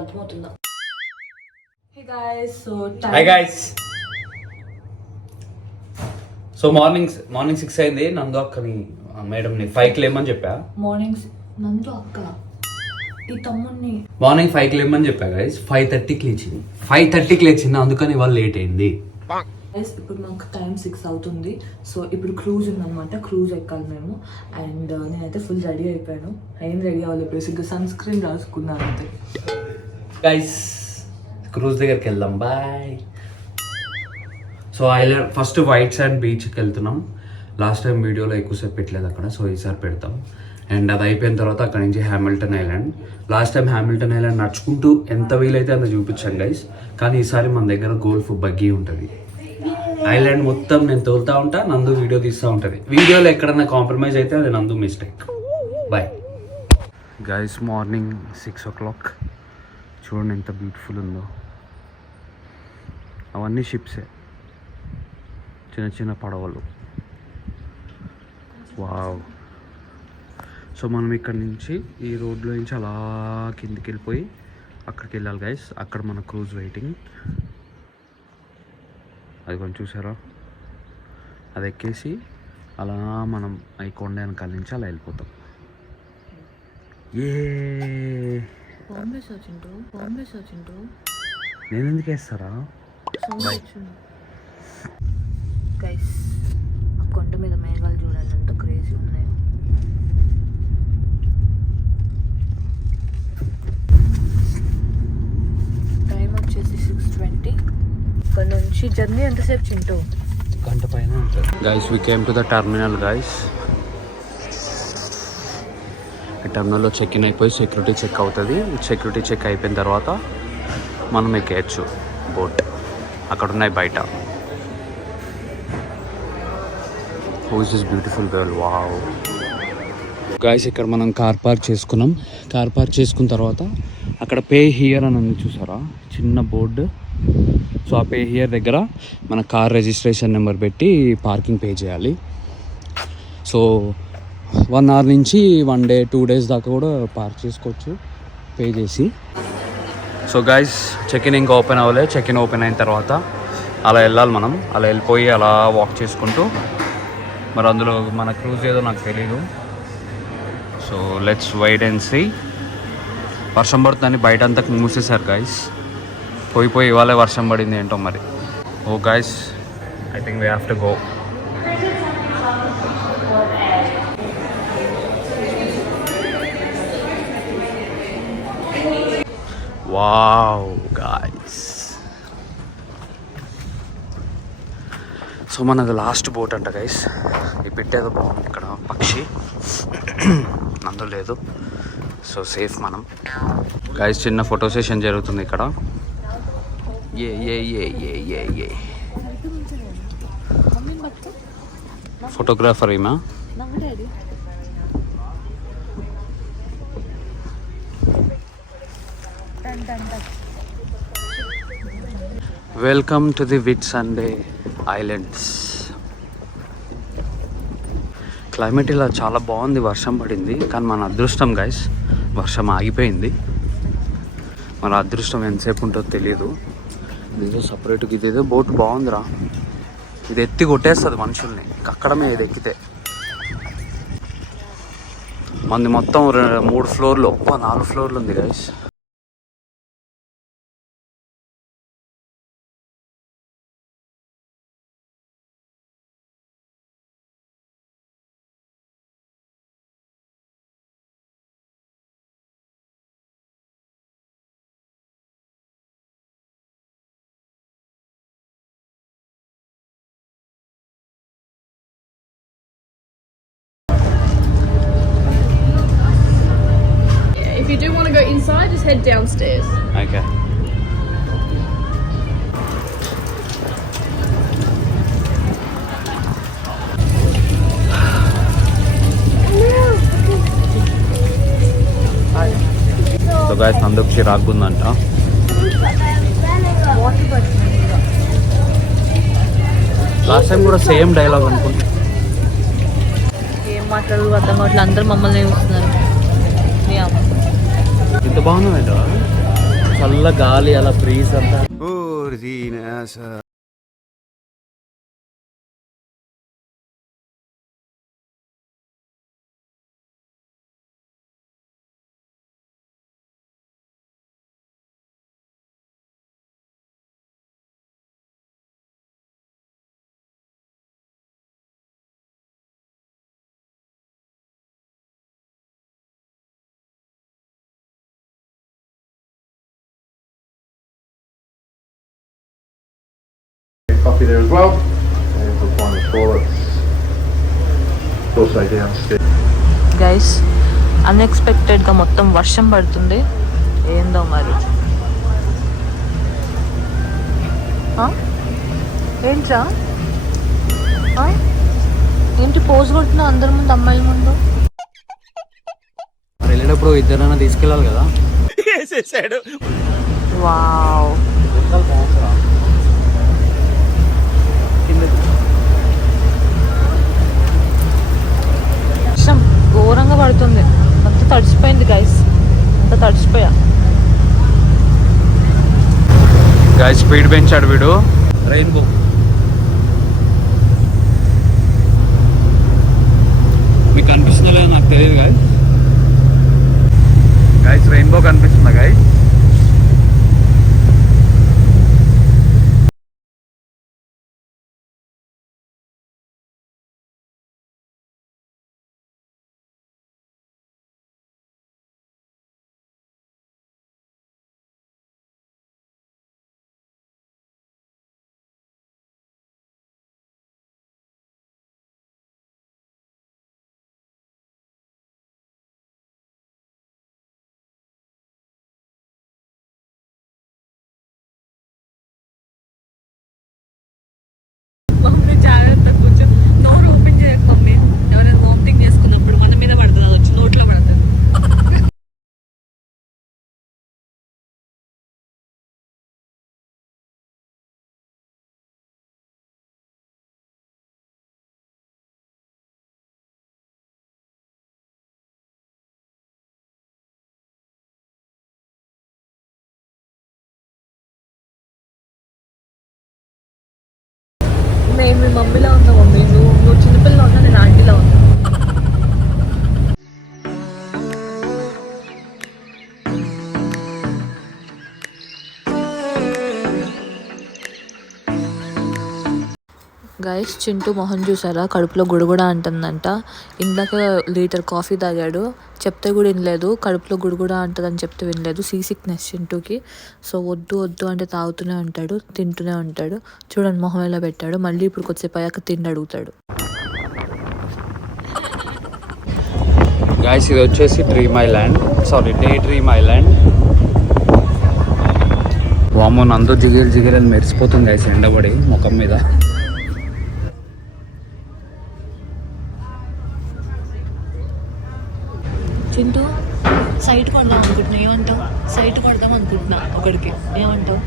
అర్థమవుతుందా? Hi guys. So morning 6 అయింది. నందు అక్కని మేడంని 5కి లేమని చెప్పా. మార్నింగ్ నందు అక్క ఈ తమ్ముడిని మార్నింగ్ 5కి లేమని చెప్పా గైస్. 5:30కి లేచింది. 5:30కి లేచింది, అందుకని ఇవాళ లేట్ అయింది. ఇప్పుడు మాకు టైం 6 అవుతుంది. సో ఇప్పుడు క్రూజ్ ఉందన్నమాట, క్రూజ్ ఎక్కాలి మేము. అండ్ నేనైతే ఫుల్ రెడీ అయిపోయాను. ఏం రెడీ అవ్వాలి, బేసిక్గా సన్ స్క్రీన్ రాసుకున్నాను అంతే. గైస్ క్రూజ్ దగ్గరికి వెళ్దాం, bye. So island first white sand బీచ్కి వెళ్తున్నాం. లాస్ట్ టైం వీడియోలో ఎక్కువసేపు పెట్టలేదు అక్కడ, సో ఈసారి పెడతాం. అండ్ అది అయిపోయిన తర్వాత అక్కడ నుంచి Hamilton island. Last time Hamilton island నడుచుకుంటూ ఎంత వీలైతే అంత చూపించాను గైస్. కానీ ఈసారి మన దగ్గర గోల్ఫ్ బగ్గీ ఉంటుంది. ఐలాండ్ మొత్తం నేను తోలుతా ఉంటా, నందు వీడియో తీస్తూ ఉంటుంది. వీడియోలో ఎక్కడన్నా కాంప్రమైజ్ అయితే అది నందు mistake. Bye guys. Morning 6 o'clock. చూడండి ఎంత బ్యూటిఫుల్ ఉందో. అవన్నీ షిప్సే, చిన్న చిన్న పడవలు. వావ్. సో మనం ఇక్కడ నుంచి ఈ రోడ్లో నుంచి అలా కిందికి వెళ్ళిపోయి అక్కడికి వెళ్ళాలి గైస్. అక్కడ మన క్రూజ్ వెయిటింగ్. అది కొంచెం చూసారా, అది ఎక్కేసి అలా మనం ఈ కొండ వెనకాల నుంచి అలా వెళ్ళిపోతాం. నేను ఎందుకు వేస్తారా గైస్? ఆ కొండ మీద మేఘాలు చూడాలి, ఎంత క్రేజీ ఉన్నాయి. టైం వచ్చేసి 6:20. ఇక్కడ నుంచి జర్నీ ఎంతసేపు చింటూ? గంట పైన ఉంటుంది guys. We came to the terminal guys. ఈ టర్మినల్లో చెక్ ఇన్ అయిపోయి సెక్యూరిటీ చెక్ అవుతుంది. సెక్యూరిటీ చెక్ అయిపోయిన తర్వాత మనం ఎక్కేయచ్చు బోట్. అక్కడ ఉన్నాయి బయట. How is this beautiful girl, wow. Guys ఇక్కడ మనం కార్ పార్క్ చేసుకున్నాం. కార్ పార్క్ చేసుకున్న తర్వాత అక్కడ పే హియర్ అని ఉంది చూసారా, చిన్న బోర్డు. సో ఆ పే హియర్ దగ్గర మన కార్ రిజిస్ట్రేషన్ నెంబర్ పెట్టి పార్కింగ్ పే చేయాలి. సో 1 hour నుంచి 1 day 2 days దాకా కూడా పార్క్ చేసుకోవచ్చు పే చేసి. సో గైస్ చెక్ ఇన్ ఇంకా ఓపెన్ అవ్వలేదు. చెక్ ఇన్ ఓపెన్ అయిన తర్వాత అలా వెళ్ళాలి మనం. అలా వెళ్ళిపోయి అలా వాక్ చేసుకుంటూ, మరి అందులో మన క్రూజ్ ఏదో నాకు తెలీదు. So let's wait and see. వర్షం పడుతుందని బయట అంతా మూసేశారు గైస్. పోయి ఇవాళే వర్షం పడింది ఏంటో మరి. Oh guys, I think we have to go. Wow guys. So మనది లాస్ట్ బోట్ అంట గైస్. ఈ పెట్టేదో బాగుంది ఇక్కడ, పక్షి నందు లేదు. సో సేఫ్ మనం గైస్. చిన్న ఫోటో సెషన్ జరుగుతుంది ఇక్కడ. ఏ ఫోటోగ్రాఫర్ ఏమా? Welcome to the Whitsunday Islands. Climate ఇలా చాలా బాగుంది. వర్షం పడింది కానీ మన అదృష్టం గైస్, వర్షం ఆగిపోయింది. మన అదృష్టం ఎంతసేపు ఉంటుందో తెలియదు. ఇదేదో సపరేట్గా ఇదేదో బోట్ బాగుందిరా. ఇది ఎత్తి కొట్టేస్తుంది మనుషుల్ని అక్కడమే ఇది ఎక్కితే. మంది మొత్తం 3 floorలు, 4 floorలు ఉంది guys. If you do want to go inside, just head downstairs. Okay. So guys నందుకు చిరాకు ఉందంట. లాస్ట్ టైం కూడా సేమ్ డైలాగ్ అనుకుంటా. ఏం మాట్లాడదు అర్థం కావట్లేదు. అందరూ మమ్మల్ని చూస్తున్నారు. ఇంత బాగున్నాయి చల్ల గాలి అలా బ్రీజ్ అంతా. Coffee there as well, and for final toilets also downstairs. Guys అన్ఎక్స్పెక్టెడ్గా మొత్తం వర్షం పడుతుంది, ఏందో మరి. ఏంట్రా ఏంటి పోజ్ కొడుతున్నావు అందరి ముందు, అమ్మాయిల ముందు? మరి వెళ్ళేటప్పుడు ఇద్దరైనా తీసుకెళ్ళాలి కదా. వావ్, వర్షం ఘోరంగా పడుతుంది, అంత తడిసిపోయింది గైస్, అంత తడిసిపోయా. గాయస్ స్పీడ్ పెంచాడు వీడు. రెయిన్బో మీకు కనిపిస్తుందో లేదో నాకు తెలియదు గాయస్. గాయస్ రెయిన్బో కనిపిస్తుందా గాయస్? జాగ్రత్త కొంచెం నోరు ఓపెన్ చేయక మమ్మీ, ఎవరైనా వామిటింగ్ చేసుకున్నప్పుడు మన మీద పడుతుంది, అది వచ్చి నోట్లో పడుతుంది. నేను మీ మమ్మీలా ఉన్నా మమ్మీ, నువ్వు చిన్నపిల్లలా ఉన్నా, నేను ఆంటీలా ఉన్నా. గైస్ చింటూ మొహం చూసారా, కడుపులో గుడుగుడ అంటుందంట. ఇందాక లీటర్ కాఫీ తాగాడు, చెప్తే కూడా వినలేదు. కడుపులో గుడుగుడ అంటుందని చెప్తే వినలేదు. See sickness చింటూకి. సో వద్దు వద్దు అంటే తాగుతూనే ఉంటాడు, తింటూనే ఉంటాడు. చూడండి మొహం ఎలా పెట్టాడు. మళ్ళీ ఇప్పుడు కొద్దిసేపు అయ్యాక తిండి అడుగుతాడు. గాయస్ ఇది వచ్చేసి dream island, sorry day dream island. వామో నందు జిగిరి జిగిరి అని మెరిసిపోతుంది గాయస్ ఎండబడి ముఖం మీద. చింటూ సైట్ కొడదాం అనుకుంటున్నా, ఏమంటావు? సైట్ కొడదాం అనుకుంటున్నా ఒకడికి, ఏమంటావు?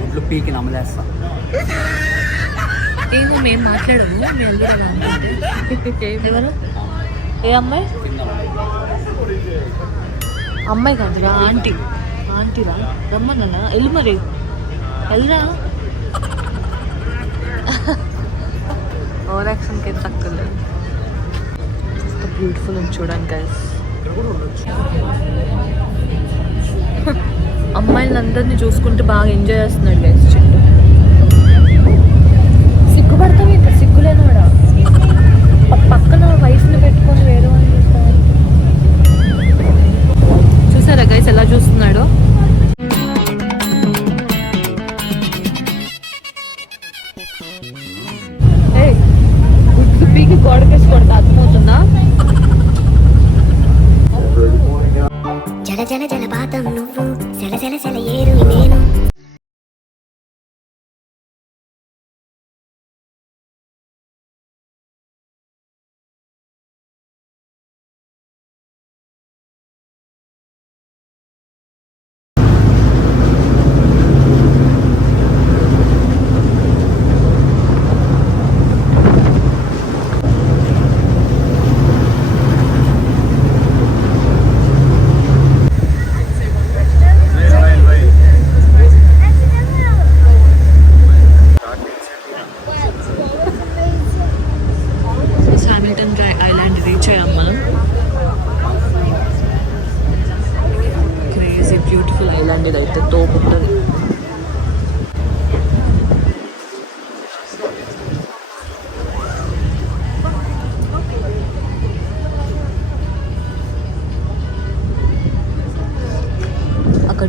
గుడ్లు పీకి నమ్మలేస్తా. ఏమో మేము మాట్లాడము, మీ అందరూ అలా అనుకుంటే. ఎవరు? ఏ అమ్మాయి? అమ్మాయి కాదురా, ఆంటీ. ఆంటీరా, రమ్మన్నా. వెళ్ళి మరి వెళ్ళరా. ఓవర్ యాక్షన్కి ఏం తక్కువ లేదు. బ్యూటిఫుల్ అని చూడండి గైస్. అమ్మాయిలందరినీ చూసుకుంటూ బాగా ఎంజాయ్ చేస్తున్నాడు గైస్ చింటూ. సిగ్గుపడతావు ఇక్కడ, సిగ్గులేనివాడా? పక్కన వైఫ్ని పెట్టుకొని వేరే వాళ్ళు చూస్తాడు. చూసారా గైస్ ఎలా చూస్తున్నాడో? గుడ్లు పీకి గోడకేసి కొడతా, అర్థమవుతుందా? జల జల జలపాతం నువ్వు, సెల సెల సెల ఏరు నేను.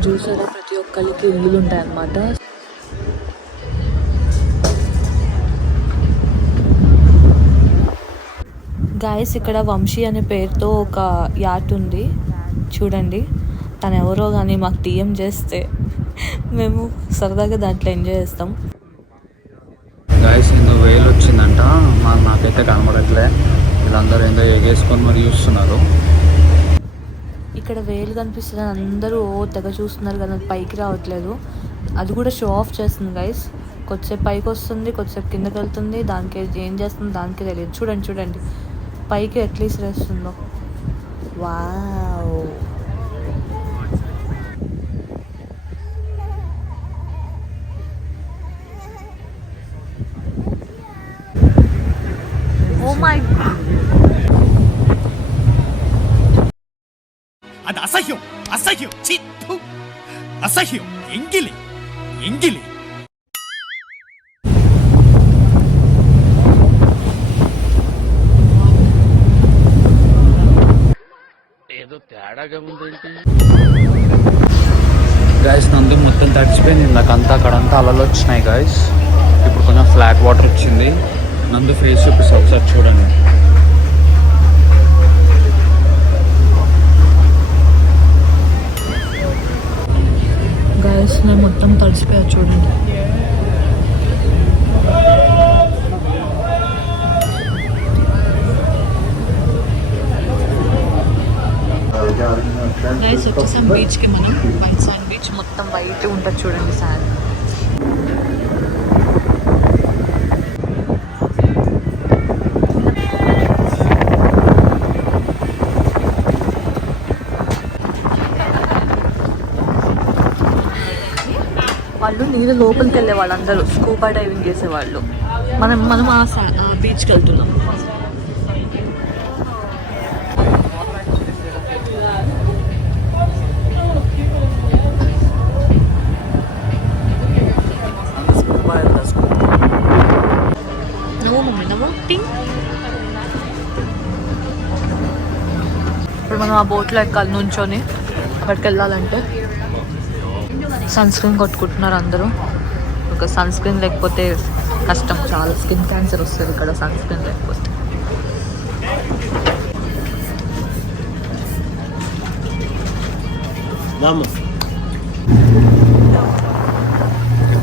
చూసారా ప్రతి ఒక్కరికి ఇల్లులు ఉంటాయన్నమాట. గాయస్ ఇక్కడ వంశీ అనే పేరుతో ఒక యాట్ ఉంది చూడండి. తను ఎవరో కానీ మాకు టీఎం చేస్తే మేము సరదాగా దాంట్లో ఎంజాయ్ చేస్తాం. గాయస్ ఏందో వేలు వచ్చిందంట, నాకైతే కనబడట్లే. వీళ్ళందరూ ఏందో ఎగేసుకొని మరి చూస్తున్నారు. ఇక్కడ వేలు కనిపిస్తుంది, అందరూ తెగ చూస్తున్నారు కానీ అది పైకి రావట్లేదు. అది కూడా షో ఆఫ్ చేస్తుంది గైస్. కొద్దిసేపు పైకి వస్తుంది, కొద్దిసేపు కిందకి వెళ్తుంది. దానికి ఏం చేస్తుంది దానికి తెలియదు. చూడండి చూడండి పైకి ఎట్లీస్ట్ వేస్తుందో. వావ్, ఓ మై, అది అసహ్యం, అసహ్యం, ఛీ, థు. అసహ్యం, ఎంగిలి, ఎంగిలి. ఏదో తేడాగా ఉందేంటి. గాయస్ నందు మొత్తం తడిచిపోయింది. నాకంతా అక్కడంతా అలలు వచ్చినాయి గాయస్. ఇప్పుడు కొంచెం ఫ్లాట్ వాటర్ వచ్చింది. నందు ఫేస్ చూపిస్తా ఒకసారి చూడండి. గైస్ మేము మొత్తం తడిసిపోయా చూడండి. గైస్ వచ్చేసాం బీచ్కి. మనం వైట్ శాండ్ బీచ్, మొత్తం వైట్ ఉంటుంది చూడండి శాండ్. వాళ్ళు నీళ్ళు లోపలికి వెళ్ళే వాళ్ళు అందరూ స్కూబా డైవింగ్ చేసేవాళ్ళు. మనం ఆ బీచ్కి వెళ్తున్నాం. ఇప్పుడు మనం ఆ బోట్లో ఎక్కాలి నుంచొని. అక్కడికి వెళ్ళాలంటే సన్ స్క్రీన్ కొట్టుకుంటున్నారు అందరూ. ఒక సన్ స్క్రీన్ లేకపోతే కష్టం, చాలా స్కిన్ క్యాన్సర్ వస్తుంది ఇక్కడ సన్ స్క్రీన్ లేకపోతే.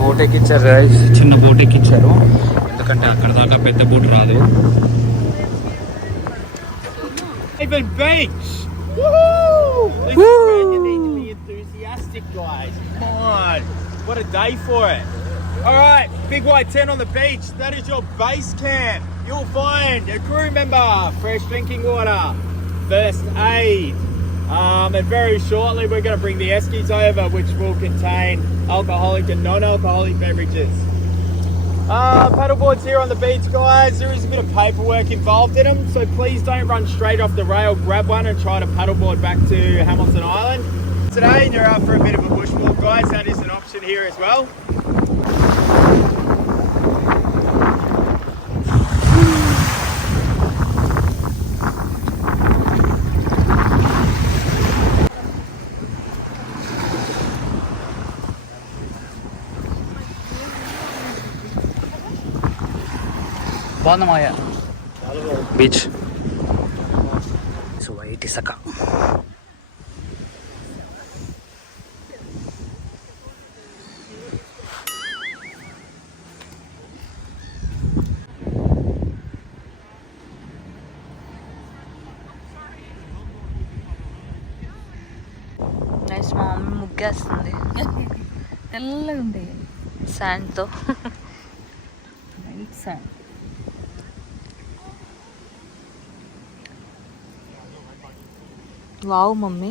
బోట్ ఎక్కిచ్చారు గైస్, చిన్న బోట్ ఎక్కిచ్చారు. ఎందుకంటే అక్కడ దాకా పెద్ద బోట్ రాదు. Even beach! Woohoo! This is where you need to be enthusiastic, guys. Come on. What a day for it. Alright, big white tent on the beach. That is your base camp. You'll find a crew member, fresh drinking water, first aid. And very shortly we're going to bring the eskies over, which will contain alcoholic and non-alcoholic beverages. Paddleboards here on the beach, guys. There is a bit of paperwork involved in them, so please don't run straight off the rail. Grab one and try to paddleboard back to Hamilton Island. Today, you're up for a bit of a bush walk, guys. That is an option here as well. బాగుంది మాయ beach. So white ఇసక. Nice, మా mummy ముగ్గేస్తుంది తెల్లగా ఉంది శాండ్తో. White sand. Wow mummy,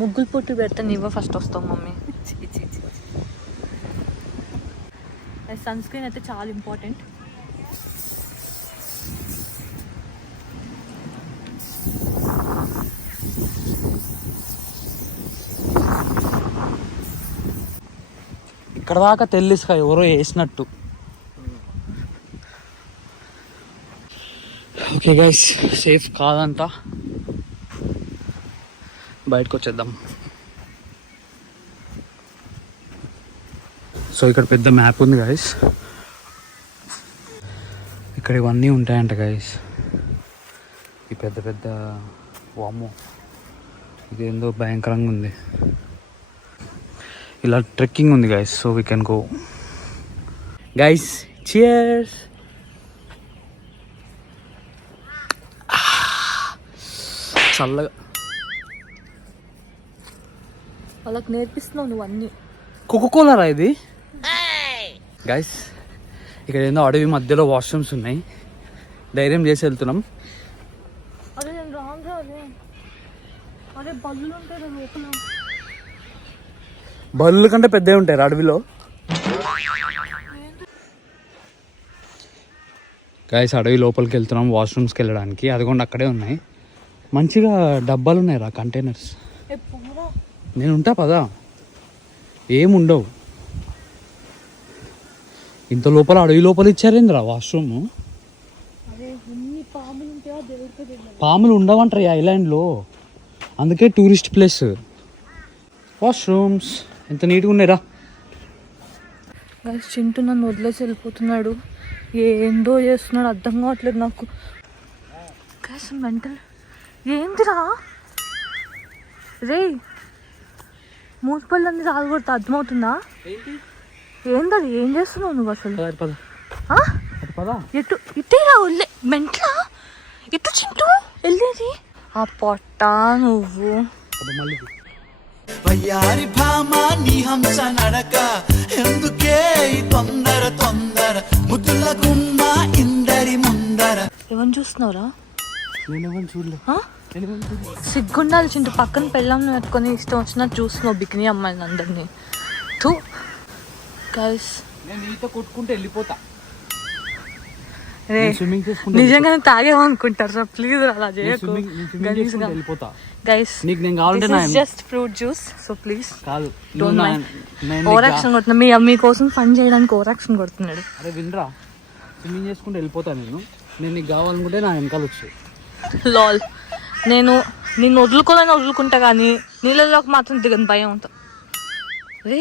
ముగ్గులు పొట్టు పెడితే నువ్వే ఫస్ట్ వస్తావు మమ్మీ. సన్ స్క్రీన్ అయితే చాలా ఇంపార్టెంట్. ఇక్కడ దాకా తెల్లిసుక ఎవరో వేసినట్టు. ఓకే గైస్, సేఫ్ కాదంట, బయటకు వచ్చేద్దాం. సో ఇక్కడ పెద్ద మ్యాప్ ఉంది గైస్. ఇక్కడ ఇవన్నీ ఉంటాయంట గైస్. ఈ పెద్ద పెద్ద వామో ఇదేందో భయంకరంగా ఉంది. ఇలా ట్రెక్కింగ్ ఉంది guys. So we can go guys. Cheers. చల్లగా వాళ్ళకి నేర్పిస్తున్నావు నువ్వు అన్నీ. కోకోకోలా రా ఇది గైస్. ఇక్కడ ఏందో అడవి మధ్యలో వాష్రూమ్స్ ఉన్నాయి. ధైర్యం చేసి వెళ్తున్నాం. అదే నేను రాను. అదే బల్లులు ఉంటాయి లోపల. బల్లు కంటే పెద్దవి ఉంటాయి అడవిలో. గైస్ అడవి లోపలికి వెళ్తున్నాం వాష్రూమ్స్కి వెళ్ళడానికి. అదిగోండి అక్కడే ఉన్నాయి. మంచిగా డబ్బాలు ఉన్నాయి రా, కంటైనర్స్. నేను ఉంటా పదా, ఏముండవు. ఇంత లోపల అడవి లోపల ఇచ్చారేంద్రా వాష్రూమ్. పాములు ఉండవంటారు ఈ ఐలాండ్లో, అందుకే టూరిస్ట్ ప్లేస్. వాష్రూమ్స్ ఎంత నీట్గా ఉన్నాయిరా. చింటూ నన్ను వదిలేసి వెళ్ళిపోతున్నాడు. ఏందో చేస్తున్నాడు అర్థం కావట్లేదు నాకు. మెంటల్ ఏంటిరా రే, మూసిపళ్ళన్నీ రాలగొడతా. అర్థమవుతుందా? ఏంటది? ఏం చేస్తున్నావు నువ్వు అసలు? ఎటు ఇట్టేరా ఒళ్ళే మెంట్లా. ఎటు చింటూ వెళ్ళేది? ఆ పొట్ట నువ్వు. వయ్యారి భామా నీ హంస నడక ఎందుకే తొందర తొందర ముద్దుల గుమ్మ ఇందరి ముందర. ఎవరిని చూస్తున్నావురా? నేను చూడలే. సిగ్గుండాలి చింటూ. పక్కన పెళ్ళాన్ని పెట్టుకొని ఇష్టం వచ్చినట్టు చూస్తున్నావు బికినీ అమ్మాయిని అందరినీ. తూ గైస్ నేను నీతో కొట్టుకుంటూ వెళ్ళిపోతా. రే నిజంగానే తాగేమనుకుంటారా? ప్లీజ్ అలా చేయకు. వెళ్ళిపోతా గైస్ నీకు నేను కావాలంటే just fruit juice. So please కాదు, ఓవర్ యాక్షన్ కొడుతున్నా. మీకోసం ఫన్ చేయడానికి ఓవర్ యాక్షన్ కొడుతున్నాడు. అరే వినరా, స్విమ్మింగ్ చేసుకుంటూ వెళ్ళిపోతా. నేను నీకు కావాలనుకుంటే నా వెనకాల వచ్చాయి. లాల్ నేను నిన్ను వదులుకోవాలని వదులుకుంటా కానీ నీళ్ళలోకి మాత్రం దిగని భయం ఉంటా. రే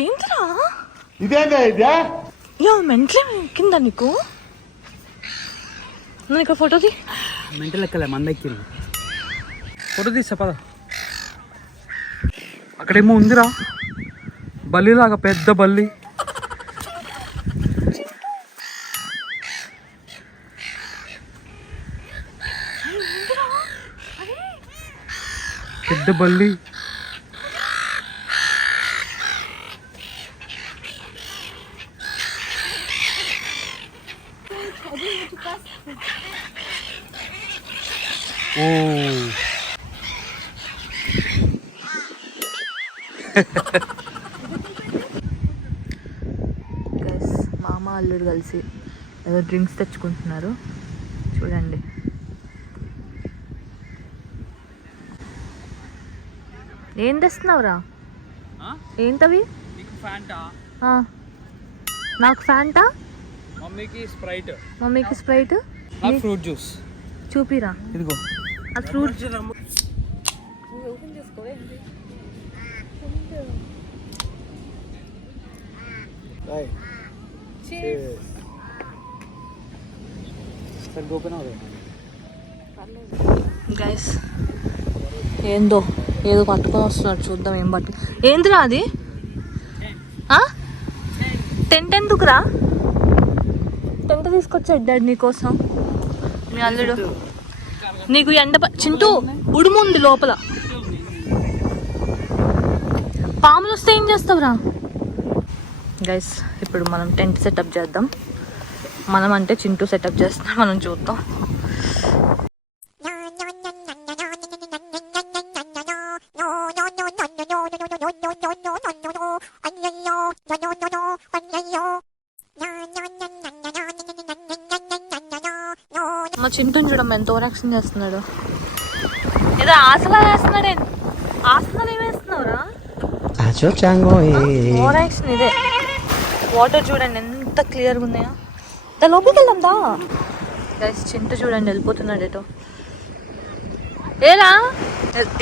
ఏంటిరా మెంటలే కింద నీకు. నువ్వు ఇక్కడ ఫోటో తీ. మెంటల్ ఎక్కలే, మందెక్కింది. ఫోటో తీసా పద. అక్కడేమో ఉందిరా బల్లిలాగా, పెద్ద బల్లి. పెద్ద బల్లి. ఓ గైస్ మామ అల్లుడు కలిసి ఏదో డ్రింక్స్ తెచ్చుకుంటున్నారు చూడండి. ఏం తెస్తున్నావురా? ఏంటవి? నాకు ఫ్యాంటా, మమ్మీకి స్ప్రైట్, ఫ్రూట్ జ్యూస్. చూపిరా ఇదిగో అది ఫ్రూట్. గైస్ ఏదో పట్టుకొని వస్తున్నాడు. చూద్దాం ఏం పట్టు. ఏందిరా అది? టెంట్ ఎందుకురా? టెంట్ తీసుకొచ్చాడు డాడీ నీకోసం. మీ అల్లుడు నీకు ఎండ చింటూ ఉడుము ఉంది లోపల. పాములు వస్తే ఏం చేస్తావురా? గైస్ ఇప్పుడు మనం టెంట్ సెటప్ చేద్దాం. మనం అంటే చింటూ సెటప్ చేస్తాం, మనం చూద్దాం. మా చింటూని చూడమ్మా ఎంత ఓవర్ యాక్షన్ చేస్తున్నాడు. ఏదో ఆసలా వేస్తున్నాడే. ఆసనాలు ఏం వేస్తున్నావురా? ఓవర్ యాక్షన్ ఇదే. వాటర్ చూడండి ఎంత క్లియర్గా ఉన్నాయో. దా లోపలికి వెళ్దాం దా. గైస్ చింటూ చూడండి వెళ్ళిపోతున్నాడు ఏటో. ఏరా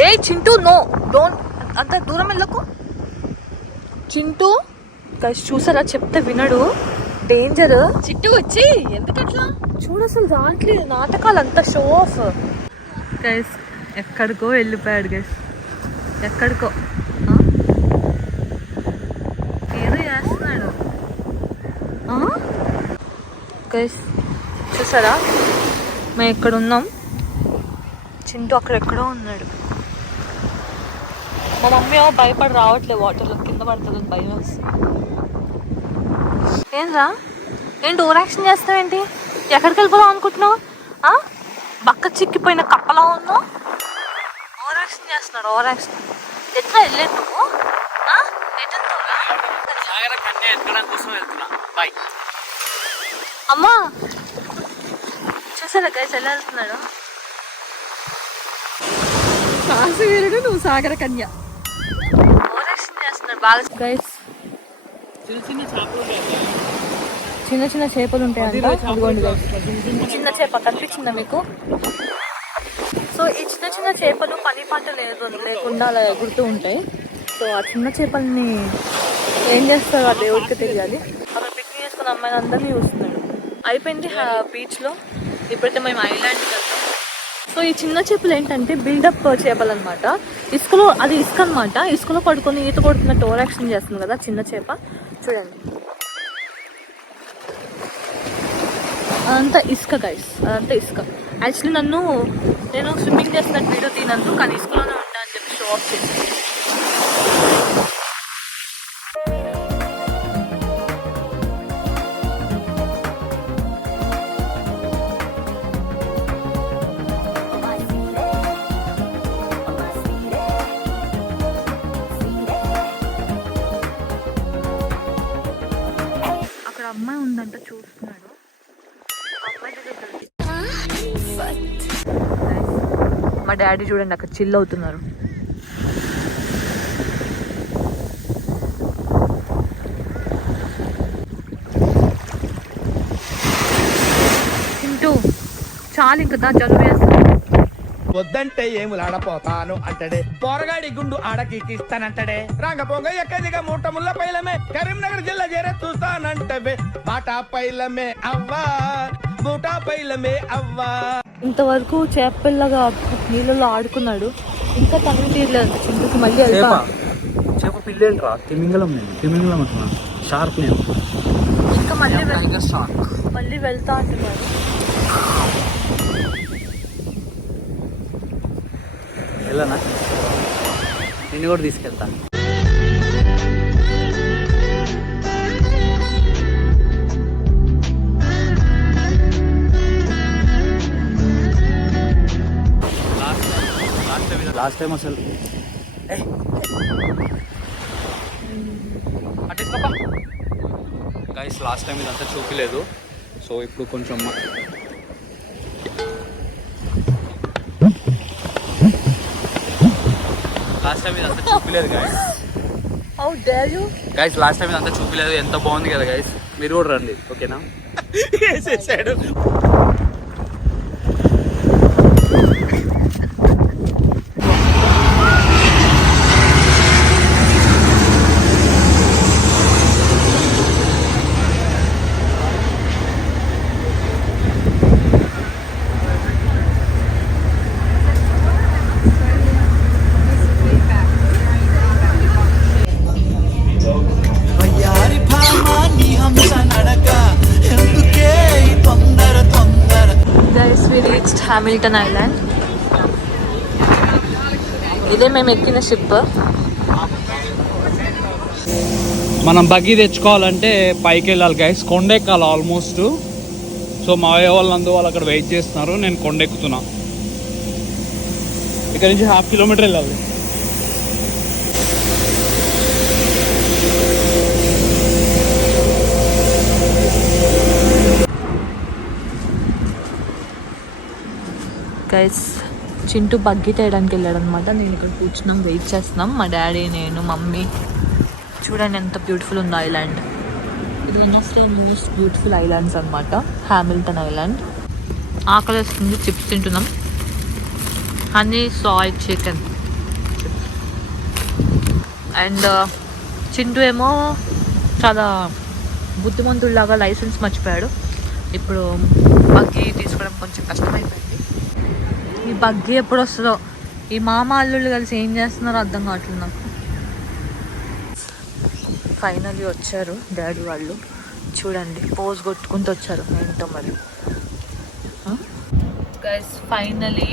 ఏ చింటూ, నో డోంట్, అంత దూరం వెళ్ళకు చింటూ. గైస్ చూసారా, చెప్తే వినడు, డేంజర్. చిట్టు వచ్చి ఎందుకట్లా చూడు అసలు రావట్లేదు, నాటకాలు అంతా షో ఆఫ్. గైస్ ఎక్కడికో వెళ్ళిపోయాడు గైస్, ఎక్కడికో ఏదో చేస్తున్నాడు. గైస్ చూసారా, మేము ఇక్కడ ఉన్నాం, చింటూ అక్కడెక్కడో ఉన్నాడు. మా మమ్మీ భయపడి రావట్లేదు, వాటర్లో కింద పడుతుందని భయం వస్తుంది. ఏంరా, ఏంటి ఓవర్ యాక్షన్ చేస్తావేంటి? ఎక్కడికి వెళ్ళిపోదాం అనుకుంటున్నావు? బక్క చిక్కిపోయిన కప్పలా ఉన్నావు. ఓవర్ యాక్షన్ చేస్తున్నాడు, ఓవర్ యాక్షన్. ఎట్లా వెళ్ళేది నువ్వు? అమ్మా చూసారా గైస్ ఎలా వెళ్తున్నాడు? సాహసవీరుడు నువ్వు సాగర కన్య. ఓవర్ యాక్షన్ చేస్తున్నాడు బాగా. గైస్ చిన్న చిన్న చేపలు ఉంటాయంట, అదిగోండి గైస్. చిన్న చేప కనిపించిందా మీకు? సో ఈ చిన్న చిన్న చేపలు పని పాట లేకుండా అలా ఎగురుతూ ఉంటాయి. సో ఆ చిన్న చేపల్ని ఏం చేస్తారు ఆ దేవుడికి తెలియాలి. అక్కడ పిక్నిక్ చేసుకున్న అమ్మాయిని అందరినీ చూస్తున్నాడు. అయిపోయింది బీచ్లో, ఇప్పుడైతే మేము ఐలాండ్కి వెళ్తాం. సో ఈ చిన్న చేపలు ఏంటంటే బిల్డప్ చేపలు అనమాట. ఇసుకలో, అది ఇసుక అనమాట, ఇసుకలో పడుకొని ఈత కొడుతున్నట్టు ఓవర్ యాక్షన్ చేస్తుంది కదా చిన్న చేప. చూడండి అదంతా ఇసుక గైస్, అదంతా ఇసుక. యాక్చువల్లీ నేను స్విమ్మింగ్ చేస్తున్నట్టు వీడియో తీనందుకు, కానీ ఇసుకలోనే ఉంటా అని చెప్పి షో ఆఫ్ చేసి. అక్కడ అమ్మాయి ఉందంట, చూస్తున్నాడు. మా డాడీ చూడండి అక్కడ చిల్ అవుతున్నారు. చింటూ చాలు ఇంకా జలుబు వేస్తుంది. వద్దంటే ఏములాడపోతాను అంటడే, పోరగాడి గుండు ఆడకిస్తానంటడే, రంగపోంగ ఎక్కదిగా మూట ముళ్ళ పైలమే, కరీంనగర్ జిల్లా చేరే చూస్తానంటవే, బాటా పైలమే అవ్వా, మూటా పైలమే అవ్వా. ఇంతవరకు చేపల్లాగా నీళ్ళలో ఆడుకున్నాడు, ఇంకా తను తీరలేదు చింతకి. మళ్ళీ వెళ్తా. చేప పిల్లేంట్రా, తిమింగలం. నేను తిమింగలం అంటున్నా, షార్క్ నేను. ఇంకా మళ్ళీ వెళ్తా అంటున్నాడు. వెళ్ళనా, నిన్ను కూడా తీసుకెళ్తా. లాస్ట్ టైం అసలు గైస్ లాస్ట్ టైం ఇదంతా చూపిలేదు. సో ఇప్పుడు కొంచెం లాస్ట్ టైం ఇదంతా చూపిలేదు guys. How dare you? Guys last time ఇదంతా చూపిలేదు. ఎంత బాగుంది కదా గైస్, మీరు కూడా రండి ఓకేనా. వేసేసాడు. వయ్యారి భామా నీ హంస నడక, ఎందుకే ఈ తొందర తొందర. Guys, we reached Hamilton Island. ఇదే మేము ఎక్కిన షిప్. మనం బగ్గి తెచ్చుకోవాలంటే పైకి వెళ్ళాలి గైస్, కొండెక్కాలి ఆల్మోస్ట్. సో మా వాళ్ళందరూ వాళ్ళు అక్కడ వెయిట్ చేస్తున్నారు, నేను కొండెక్కుతున్నా. ఇక్కడ నుంచి 1/2 కిలోమీటర్ వెళ్ళాలి. గైస్ చింటూ బగ్గి తేయడానికి వెళ్ళాడు అనమాట. నేను ఇక్కడ కూర్చున్నాం, వెయిట్ చేస్తున్నాం, మా డాడీ, నేను, మమ్మీ. చూడండి ఎంత బ్యూటిఫుల్ ఉందో ఐలాండ్. ఇది one of the most beautiful islands అనమాట, హామిల్టన్ ఐలాండ్. ఆకలి వేస్తుంది, చిప్స్ తింటున్నాం, honey Sai chicken. And Chintu ఏమో చాలా బుద్ధిమంతుడిలాగా లైసెన్స్ మర్చిపోయాడు. ఇప్పుడు బగ్గీ తీసుకోవడం కొంచెం కష్టమైపోయింది. ఈ బగ్గీ ఎప్పుడు వస్తుందో, ఈ మామ అల్లుళ్ళు కలిసి ఏం చేస్తున్నారో అర్థం కావట్లేదు నాకు. ఫైనల్లీ వచ్చారు డాడీ వాళ్ళు. చూడండి పోజ్ కొట్టుకుంటూ వచ్చారు. ఏంటో మరి guys, finally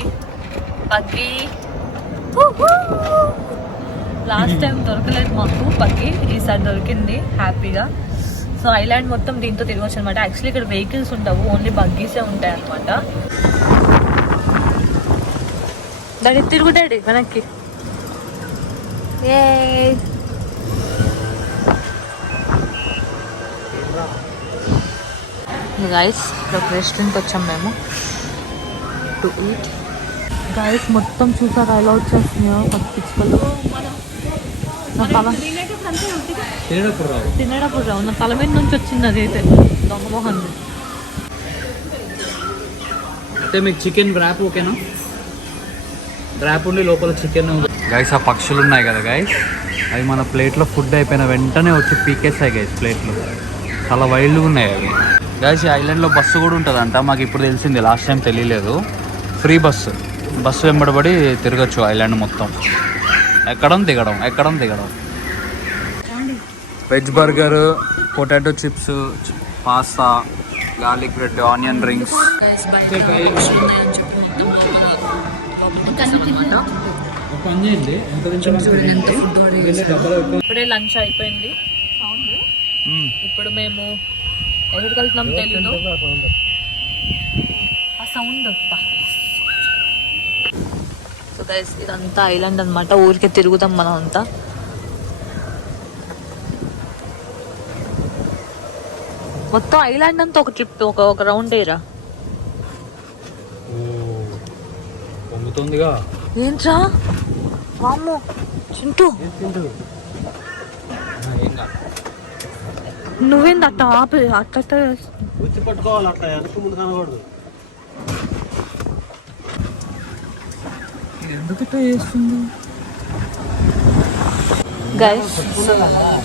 buggy. Last time దొరకలేదు మాకు బగ్గీ, ఈసారి దొరికింది హ్యాపీగా. సో ఐలాండ్ మొత్తం దీంతో తిరగచ్చు అనమాట. యాక్చువల్లీ ఇక్కడ వెహికల్స్ ఉండవు, ఓన్లీ బగ్గీసే ఉంటాయి అనమాట. డాడీ తిరుగు, డాడీ వెనక్కి. ఏ గైస్, ఒక రెస్టారెంట్కి వచ్చాం మేము టు ఈట్. గైస్ మొత్తం చూసారా ఎలా వచ్చేస్తున్నాయో పిచ్చుకలు. నా తల తినేటప్పుడు రావు, నా తల మీద నుంచి వచ్చింది అదైతే దొంగమోహన్. అయితే మీకు చికెన్ ర్యాప్ ఓకేనా? ర్యాప్ ఉండి లోపల చికెన్. గైస్ ఆ పక్షులు ఉన్నాయి కదా గైస్, అవి మన ప్లేట్లో ఫుడ్ అయిపోయిన వెంటనే వచ్చి పీకేస్తాయి గైస్ ప్లేట్లో. చాలా వైల్డ్గా ఉన్నాయి అవి. గైస్ ఈ ఐలాండ్లో బస్సు కూడా ఉంటుందంట, మాకు ఇప్పుడు తెలిసింది, లాస్ట్ టైం తెలియలేదు. ఫ్రీ బస్సు వెంబడబడి తిరగచ్చు ఐలాండ్ మొత్తం. ఎక్కడం దిగడం. Veg burger, potato chips, pasta, garlic bread, onion rings. ఇప్పుడే లంచ్ అయిపోయింది. ఇప్పుడు మేము ఎక్కడికి వెళ్తున్నాం తెలియదు. ఆ సౌండ్. సో గైస్ ఇదంతా ఐలాండ్ అనమాట, ఊరికే తిరుగుతాం మనం అంతా. మొత్తం ఐలాండ్ అంతా ఒక ట్రిప్, ఒక రౌండ్ ఏరా. పొంగుతుందిగా. ఏంట్రా వామ్మో చింటూ, నువ్వేంది అట్ట ఆపి అట్ట పట్టుకోవాలి, అట్లా వెనక ముందు కనబడదు. ఎందుకు ఇట్లా చేస్తుంది గైస్?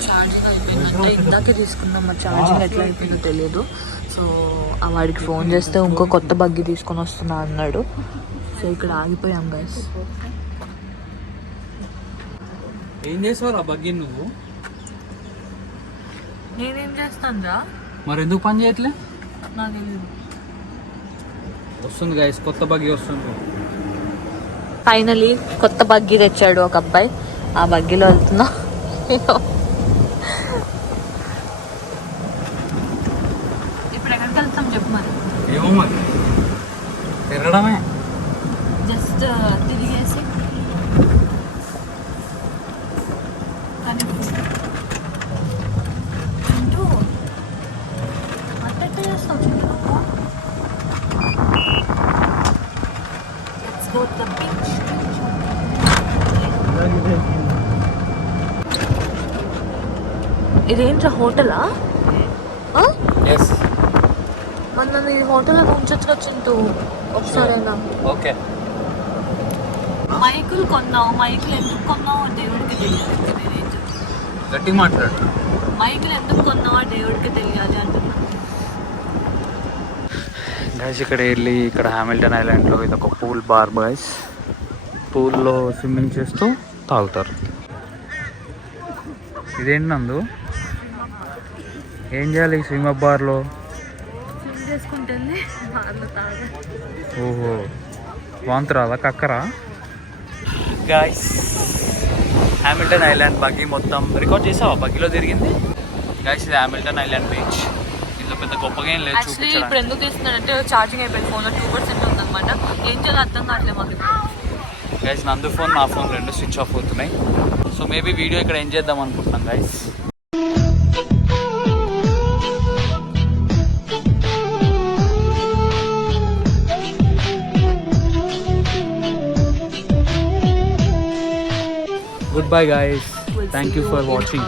ఛార్జింగ్ అయిపోయిందంటే ఇందాకే తీసుకున్నాం, మరి ఛార్జింగ్ ఎట్లా అయిపోయిందో తెలియదు. సో ఆ వాడికి ఫోన్ చేస్తే ఇంకో కొత్త బగ్గి తీసుకొని వస్తున్నా అన్నాడు. సో ఇక్కడ ఆగిపోయాం గైస్. ఏం చేసావు ఆ బగ్గి నువ్వు? నేనేం చేస్తాను రా, మరి ఎందుకు పని చేయట్లే? నాకు తెలియదు. వస్తుంది గైస్, కొత్త బగ్గి వస్తుంది. ఫైనలీ కొత్త బగ్గీ తెచ్చాడు ఒక అబ్బాయి, ఆ బగ్గీలో వెళ్తున్నా. ఇప్పుడు ఎక్కడికి వెళ్తాం చెప్పు మరి? ఏమో మరి, తిరగడమే. జస్ట్ తిరిగేసి కానీ చింటూ అట్ట చేస్తావు Chintu. Let's go to the beach. ఇదేంట్రా హోటలా? మరి నన్ను ఈ హోటల్లో ఉంచొచ్చుగా చింటూ ఒకసారైనా. ఓకే. మైకులు కొన్నావు, మైకులు ఎందుకు కొన్నావు దేవుడికి తెలియాలి. గట్టి మాట్లాడు. మైకులు ఎందుకు కొన్నావా దేవుడికి తెలియాలి అంటున్నా. గైస్ ఇక్కడ వెళ్ళి, ఇక్కడ హామిల్టన్ ఐలాండ్లో ఇది ఒక పూల్ బార్ గైస్. పూల్లో స్విమ్మింగ్ చేస్తూ తాగుతారు. ఇదేంటి నందు, ఏం చేయాలి ఈ స్విమ్ అప్ బార్లో? స్విమ్ చేసుకుంటే బార్లో తాగా. ఓహో, వాంతి రాదా, కక్కరా? గైస్ హామిల్టన్ ఐలాండ్ బగ్గీ మొత్తం రికార్డ్ చేసావా? బగ్గీలో తిరిగింది గైస్. ఇది హామిల్టన్ ఐలాండ్ బీచ్. ఇందులో పెద్ద గొప్పగా ఏం లేదు. యాక్చువల్లీ ఇప్పుడు ఎందుకు తీస్తున్నాడంటే ఛార్జింగ్ అయిపోయింది, ఫోన్లో 2% ఉందన్నమాట. ఏం చేయాలో అర్థం కావట్లేదు మాకు. గైస్ నందు ఫోన్, నా ఫోన్ రెండు స్విచ్ ఆఫ్ అవుతున్నాయి. సో మేబీ వీడియో ఇక్కడ ఏం చేద్దాం అనుకుంటున్నాం guys. Goodbye guys. Thank you for watching.